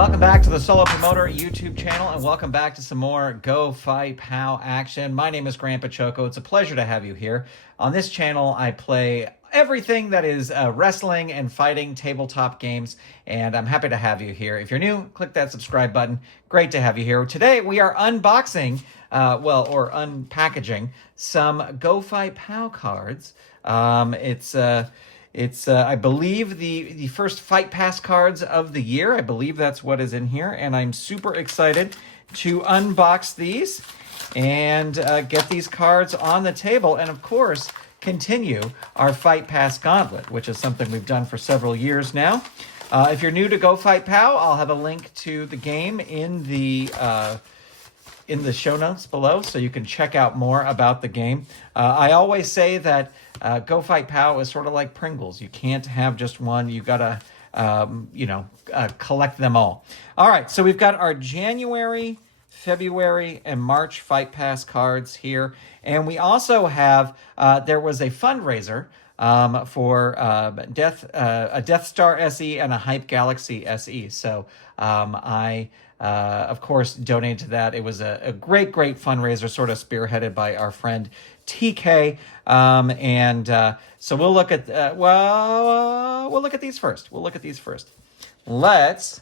Welcome back to the Solo Promoter YouTube channel, and welcome back to some more Go Fight Pow action. My name is Grandpa Choco. It's a pleasure to have you here. On this channel, I play everything that is wrestling and fighting tabletop games, and I'm happy to have you here. If you're new, click that subscribe button. Great to have you here. Today, we are unboxing, or unpackaging some Go Fight Pow cards. It's I believe, the first Fight Pass cards of the year. I believe that's what is in here, and I'm super excited to unbox these and get these cards on the table, and of course, continue our Fight Pass Gauntlet, which is something we've done for several years now. If you're new to Go Fight Pow, I'll have a link to the game in the show notes below, so you can check out more about the game. I always say that Go Fight Pow is sort of like Pringles. You can't have just one. You gotta, collect them all. All right, so we've got our January, February, and March Fight Pass cards here, and we also have. There was a fundraiser for a Death Star SE and a Hype Galaxy SE. So I, of course, donated to that. It was a great fundraiser, sort of spearheaded by our friend TK. So we'll look at we'll look at these first. Let's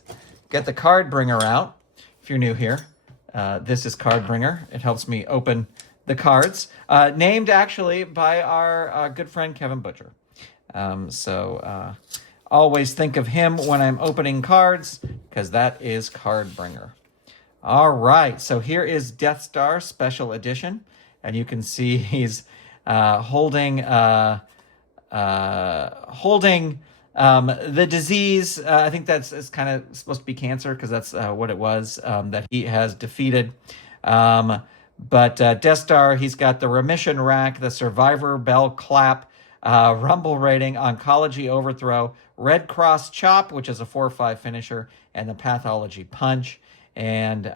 get the card bringer out. If you're new here, this is Card Bringer. It helps me open the cards, named actually by our good friend Kevin Butcher. Always think of him when I'm opening cards, because that is Card Bringer. All right, so here is Death Star Special Edition, and you can see he's holding the disease. I think it's kind of supposed to be cancer, because that's what it was that he has defeated. But Death Star, he's got the Remission Rack, the Survivor Bell Clap, Rumble Rating, Oncology Overthrow, Red Cross Chop, which is a 4/5 finisher, and the Pathology Punch. And he's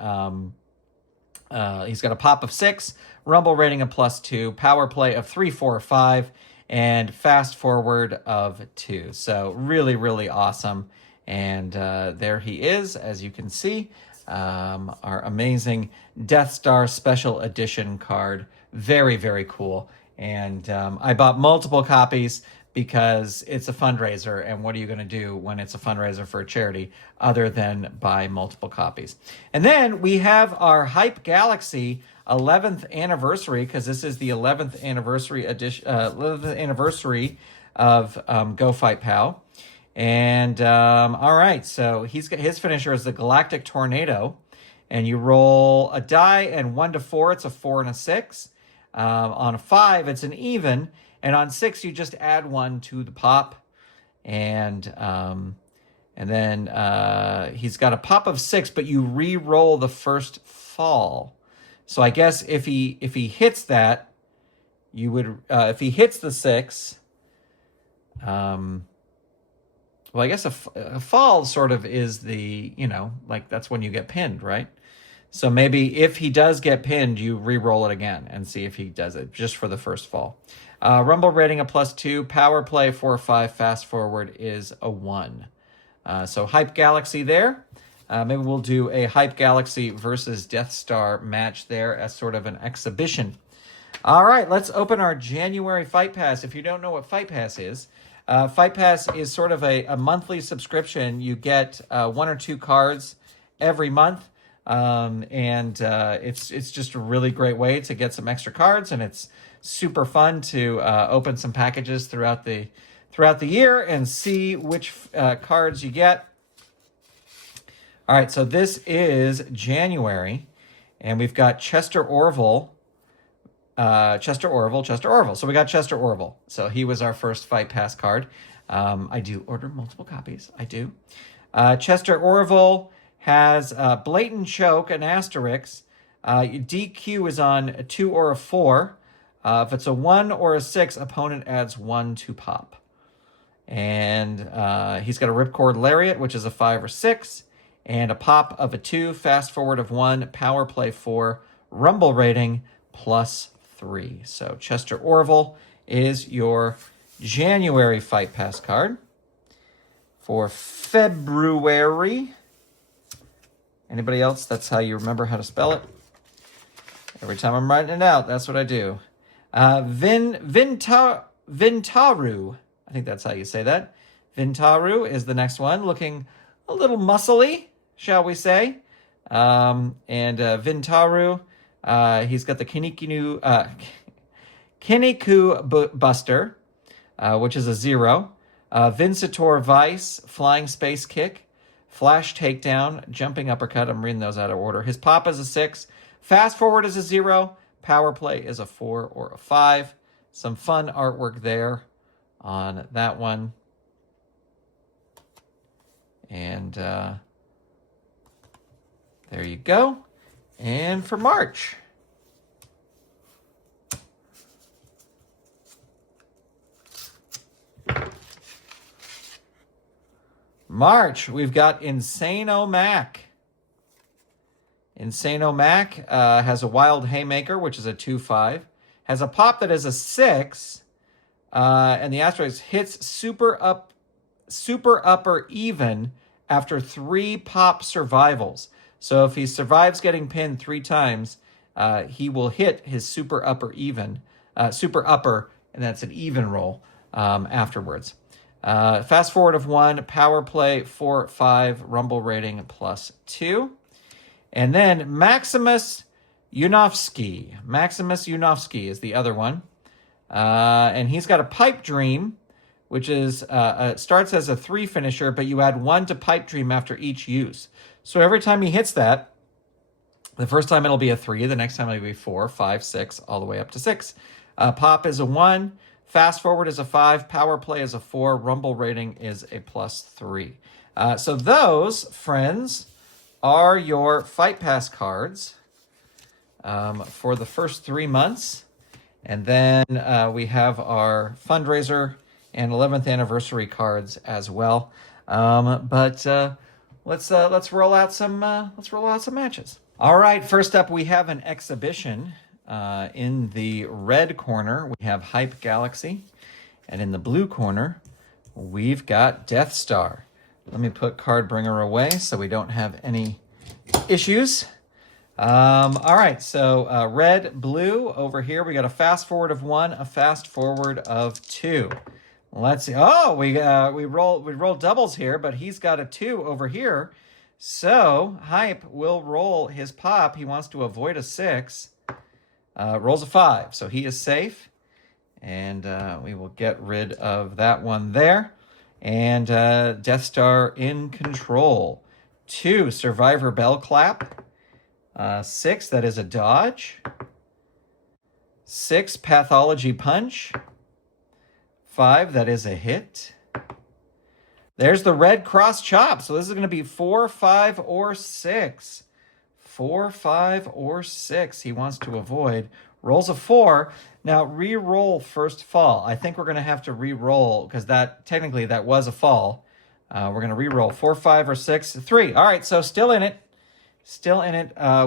got a pop of 6, Rumble Rating of +2, Power Play of 3, 4, 5, and Fast Forward of 2. So really awesome. And there he is, as you can see. Our amazing Death Star Special Edition card. Very cool. And I bought multiple copies because it's a fundraiser, and what are you going to do when it's a fundraiser for a charity other than buy multiple copies? And then we have our Hype Galaxy 11th anniversary, because this is the 11th anniversary edition, 11th anniversary of Go Fight Pow. And all right, so he's got his finisher is the Galactic Tornado, and you roll a die, and 1 to 4, it's a 4 and a 6. On a 5, it's an even, and on 6, you just add 1 to the pop, and then he's got a pop of 6, but you re-roll the first fall. So I guess if he hits that, you would if he hits the 6. Well, I guess a fall sort of is the, like that's when you get pinned, right? So maybe if he does get pinned, you re-roll it again and see if he does it, just for the first fall. Rumble Rating a +2, Power Play 4, 5, Fast Forward is a 1. So Hype Galaxy there. Maybe we'll do a Hype Galaxy versus Death Star match there as sort of an exhibition. All right, let's open our January Fight Pass. If you don't know what Fight Pass is sort of a monthly subscription. You get 1 or 2 cards every month. It's just a really great way to get some extra cards, and it's super fun to open some packages throughout the year and see which cards you get. All right, so this is January, and we've got Chester Orville. Chester Orville. So we got Chester Orville. So he was our first Fight Pass card. I do order multiple copies. I do. Chester Orville has Blatant Choke, an asterisk. DQ is on a 2 or a 4. If it's a 1 or a 6, opponent adds 1 to pop. And he's got a Ripcord Lariat, which is a 5 or 6. And a pop of a 2, Fast Forward of 1, Power Play 4, Rumble Rating +3. So Chester Orville is your January Fight Pass card. For February, Anybody else? That's how you remember how to spell it. Every time I'm writing it out, that's what I do. Vintaru. I think that's how you say that. Vintaru is the next one, looking a little muscly, shall we say. Vintaru, he's got the Kiniku Buster, which is a 0. Vincitor Vice, Flying Space Kick, Flash Takedown, Jumping Uppercut. I'm reading those out of order. His pop is a 6. Fast Forward is a 0. Power Play is a 4 or a 5. Some fun artwork there on that one. And there you go. And for March, we've got Insano Mac. Insano Mac has a Wild Haymaker, which is a 2/5. Has a pop that is a 6. And the asterisk hits super upper even after 3 pop survivals. So if he survives getting pinned 3 times, he will hit his super upper, and that's an even roll afterwards. Fast Forward of 1, Power Play 4, 5, Rumble Rating +2. And then Maximus Yunovsky. Maximus Yunovsky is the other one. And he's got a Pipe Dream, which is starts as a 3 finisher, but you add 1 to Pipe Dream after each use. So every time he hits that, the first time it'll be a 3, the next time it'll be 4, 5, 6, all the way up to 6. Pop is a 1, Fast Forward is a 5, Power Play is a 4, Rumble Rating is a +3. So those, friends, are your Fight Pass cards for the first 3 months. And then we have our fundraiser and 11th anniversary cards as well. Let's roll out some matches. All right, first up we have an exhibition. In the red corner we have Hype Galaxy, and in the blue corner we've got Death Star. Let me put Card Bringer away so we don't have any issues. All right, so red, blue over here. We got a Fast Forward of 1, a Fast Forward of 2. Let's see. Oh, we roll doubles here, but he's got a 2 over here. So Hype will roll his pop. He wants to avoid a 6. Rolls a 5, so he is safe. And we will get rid of that one there. And Death Star in control. 2, Survivor Bell Clap. 6, that is a dodge. 6, Pathology Punch. 5, that is a hit. There's the red cross chop. So this is going to be 4, 5, or 6. 4, 5, or 6 he wants to avoid. Rolls a 4. Now, re-roll first fall. I think we're going to have to re-roll because technically that was a fall. We're going to re-roll 4, 5, or 6. 3. All right, so still in it.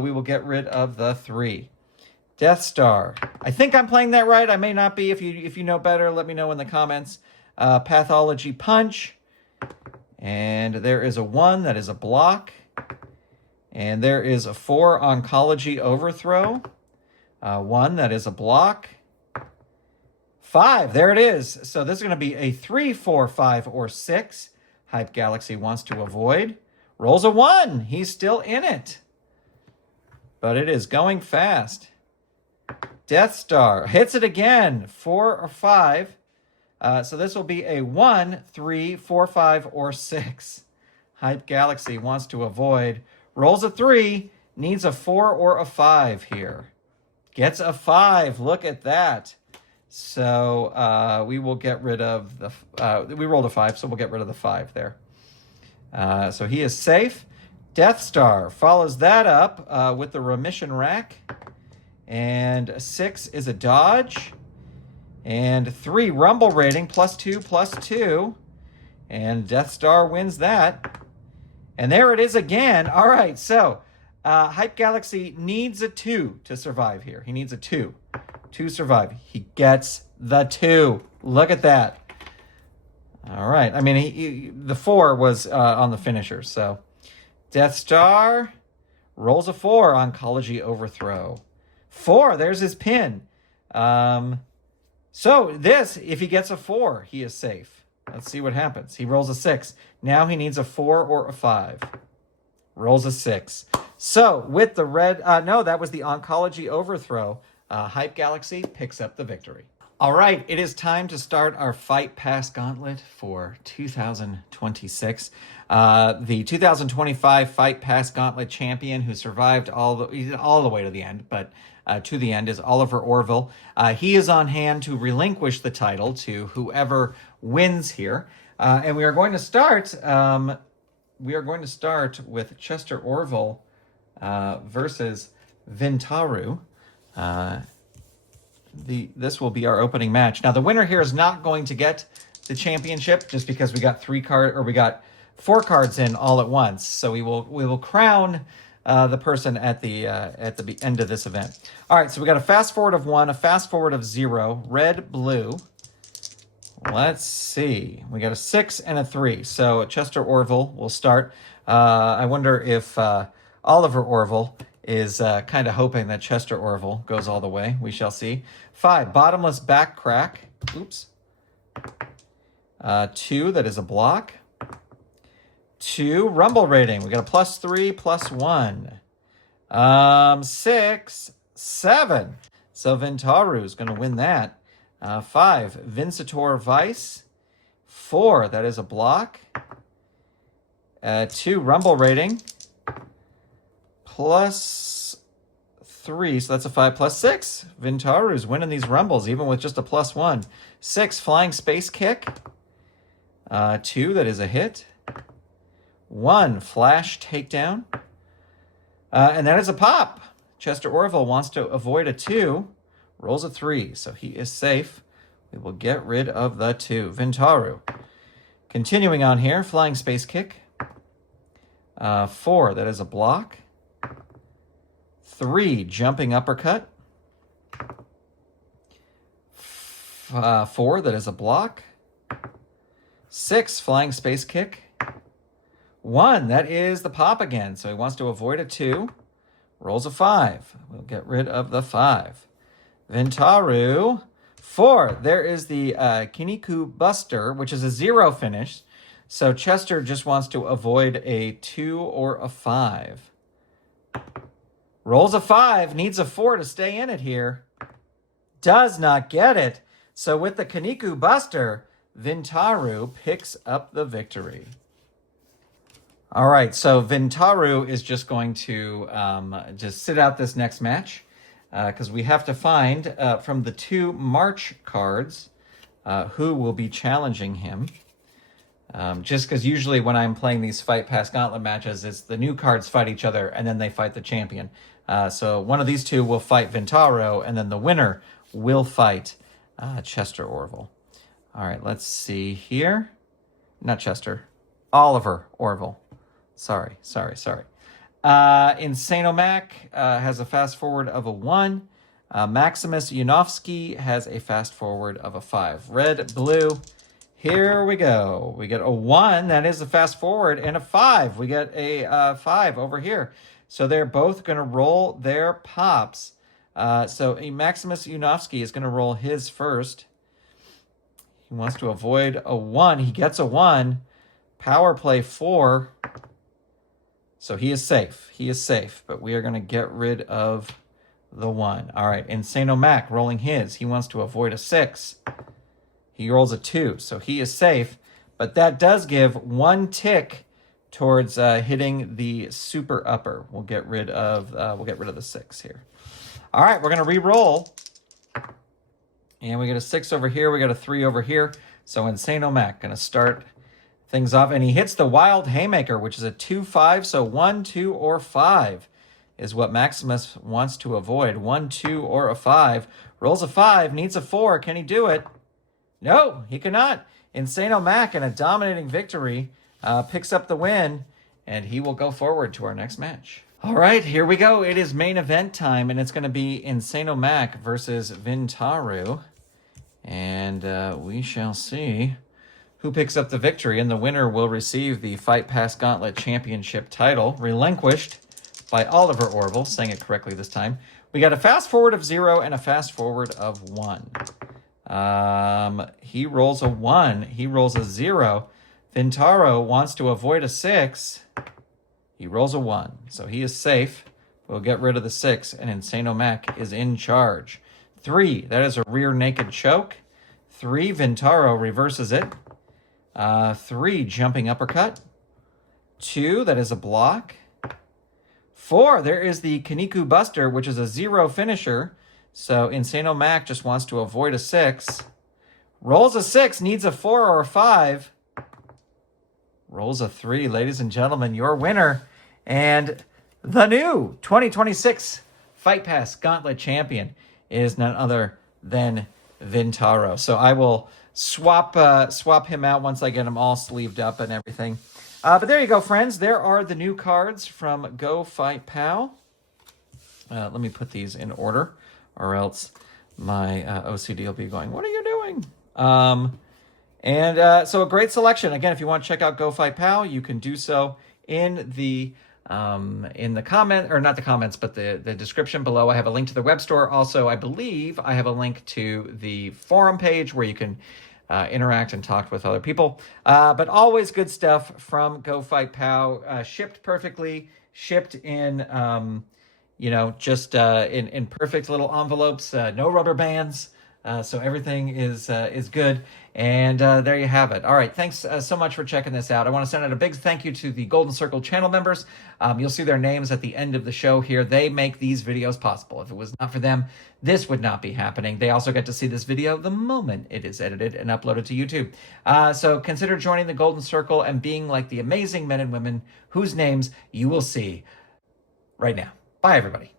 We will get rid of the 3. Death Star. I think I'm playing that right. I may not be. If you know better, let me know in the comments. Pathology Punch. And there is a 1 that is a block. And there is a 4 Oncology Overthrow. 1 that is a block. 5, there it is. So this is going to be a 3, 4, 5, or 6. Hype Galaxy wants to avoid. Rolls a 1. He's still in it. But it is going fast. Death Star hits it again. 4 or 5. So this will be a 1, 3, 4, 5, or 6. Hype Galaxy wants to avoid. Rolls a 3. Needs a 4 or a 5 here. Gets a 5. Look at that. So we will get rid of the... we rolled a 5, so we'll get rid of the 5 there. So he is safe. Death Star follows that up with the Remission Rack. And 6 is a dodge. And 3, Rumble Rating, +2, +2. And Death Star wins that. And there it is again. All right, so Hype Galaxy needs a 2 to survive here. He needs a 2 to survive. He gets the 2. Look at that. All right. I mean, the 4 was on the finisher. So Death Star Rolls a 4, Oncology Overthrow. 4, there's his pin. So this, if he gets a 4, he is safe. Let's see what happens. He rolls a 6. Now he needs a 4 or a 5. Rolls a 6. So with the red, no, that was the Oncology Overthrow. Hype Galaxy picks up the victory. All right, it is time to start our Fight Pass Gauntlet for 2026. The 2025 Fight Pass Gauntlet champion who survived all the way to the end, but to the end is Oliver Orville. He is on hand to relinquish the title to whoever wins here, and we are going to start. We are going to start with Chester Orville versus Vintaru. This will be our opening match. Now, the winner here is not going to get the championship just because we got we got 4 cards in all at once. So we will crown the person at the end of this event. All right, so we got a fast forward of 1, a fast forward of 0, red, blue. Let's see. We got a 6 and a 3. So Chester Orville will start. I wonder if Oliver Orville is kind of hoping that Chester Orville goes all the way. We shall see. 5, Bottomless Back Crack. Oops. 2, that is a block. 2, Rumble Rating. We got a +3, +1. 6, 7. So Vintaru is going to win that. 5, Vincitor Vice. 4, that is a block. 2, Rumble Rating. +3, so that's a 5, +6. Vintaru's winning these rumbles, even with just a +1. 6, Flying Space Kick. 2, that is a hit. 1, Flash Takedown. And that is a pop. Chester Orville wants to avoid a 2. Rolls a 3, so he is safe. We will get rid of the 2. Vintaru. Continuing on here, Flying Space Kick. 4, that is a block. 3, Jumping Uppercut. 4, that is a block. 6, Flying Space Kick. 1, that is the pop again, so he wants to avoid a 2. Rolls a 5. We'll get rid of the 5. Vintaru. 4, there is the Kiniku Buster, which is a 0 finish. So Chester just wants to avoid a 2 or a 5. Rolls a 5, needs a 4 to stay in it here. Does not get it. So with the Kiniku Buster, Vintaru picks up the victory. All right, so Vintaru is just going to just sit out this next match because we have to find from the 2 March cards who will be challenging him. Just because usually when I'm playing these Fight Pass Gauntlet matches, it's the new cards fight each other and then they fight the champion. So one of these 2 will fight Vintaru and then the winner will fight Chester Orville. All right, let's see here. Not Chester. Oliver Orville. Sorry. Insano Mac has a fast forward of a 1. Maximus Yanovsky has a fast forward of a 5. Red, blue. Here we go. We get a 1. That is a fast forward. And a 5. We get a 5 over here. So they're both going to roll their pops. So Maximus Yanovsky is going to roll his first. He wants to avoid a 1. He gets a 1. Power play 4. So he is safe. He is safe. But we are going to get rid of the 1. All right. Insano Mac rolling his. He wants to avoid a 6. He rolls a 2. So he is safe. But that does give 1 tick towards hitting the super upper. We'll get rid of the 6 here. All right. We're going to re-roll. And we get a 6 over here. We got a 3 over here. So Insano Mac going to start things off. And he hits the Wild Haymaker, which is a 2-5. So 1, 2, or 5 is what Maximus wants to avoid. 1, 2, or a 5. Rolls a 5. Needs a 4. Can he do it? No, he cannot. Insano Mac in a dominating victory picks up the win. And he will go forward to our next match. All right, here we go. It is main event time, and it's going to be Insano Mac versus Vintaru. And we shall see who picks up the victory, and the winner will receive the Fight Pass Gauntlet Championship title, relinquished by Oliver Orville, saying it correctly this time. We got a fast forward of 0 and a fast forward of 1. He rolls a 1. He rolls a 0. Vintaro wants to avoid a 6. He rolls a 1. So he is safe. We'll get rid of the 6, and Insano Mac is in charge. 3, that is a rear naked choke. 3, Vintaro reverses it. 3, jumping uppercut. 2, that is a block. 4, there is the Kaniku Buster, which is a 0 finisher. So Insano Mac just wants to avoid a 6. Rolls a 6, needs a 4 or a 5. Rolls a 3. Ladies and gentlemen, your winner and the new 2026 Fight Pass Gauntlet Champion is none other than Vintaro. So I will swap him out once I get him all sleeved up and everything. But there you go, friends. There are the new cards from gofightpow. Let me put these in order, or else my OCD will be going, what are you doing? So a great selection. Again, if you want to check out gofightpow, you can do so in the comment, or not the comments, but the description below. I have a link to the web store. Also, I believe I have a link to the forum page where you can interact and talk with other people. But always good stuff from gofightpow. Shipped perfectly, shipped in, just in perfect little envelopes, no rubber bands. So everything is good. And there you have it. All right. Thanks so much for checking this out. I want to send out a big thank you to the Golden Circle channel members. You'll see their names at the end of the show here. They make these videos possible. If it was not for them, this would not be happening. They also get to see this video the moment it is edited and uploaded to YouTube. So consider joining the Golden Circle and being like the amazing men and women whose names you will see right now. Bye, everybody.